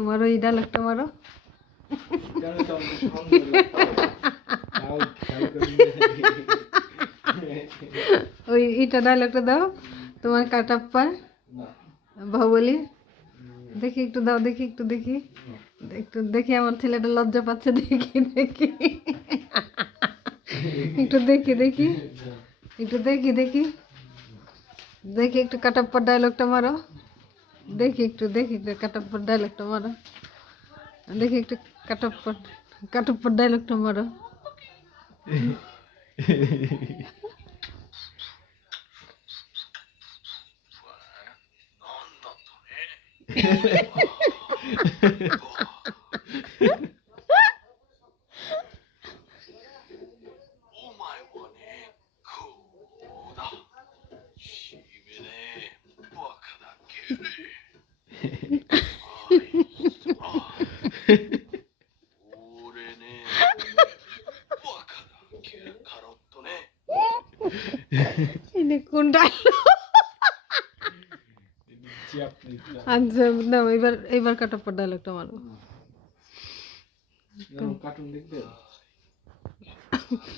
তোমার ওই ডায়লগটা মারো। ওই এটা ডায়লগটা দাও তোমার কাটাপ্পার বাহুবলী। দেখি একটু দাও, দেখি একটু দেখি, একটু দেখি আমার ছেলেটা লজ্জা পাচ্ছে, দেখি দেখি একটু দেখি দেখি, একটু দেখি দেখি, দেখি একটু কাটাপ্পার ডায়লগটা মারো। দেখি একটু, দেখি একটু কাটাপ্পার ডায়লগটা মারো। দেখি একটু কাটাপ্পার কাটাপ্পার ডায়লগটা মারো। এটা কোন ডায়লগ? আচ্ছা না, এবার এবার কাটাপ্পার ডায়লগটা মারো। কার্টুন দেখবে?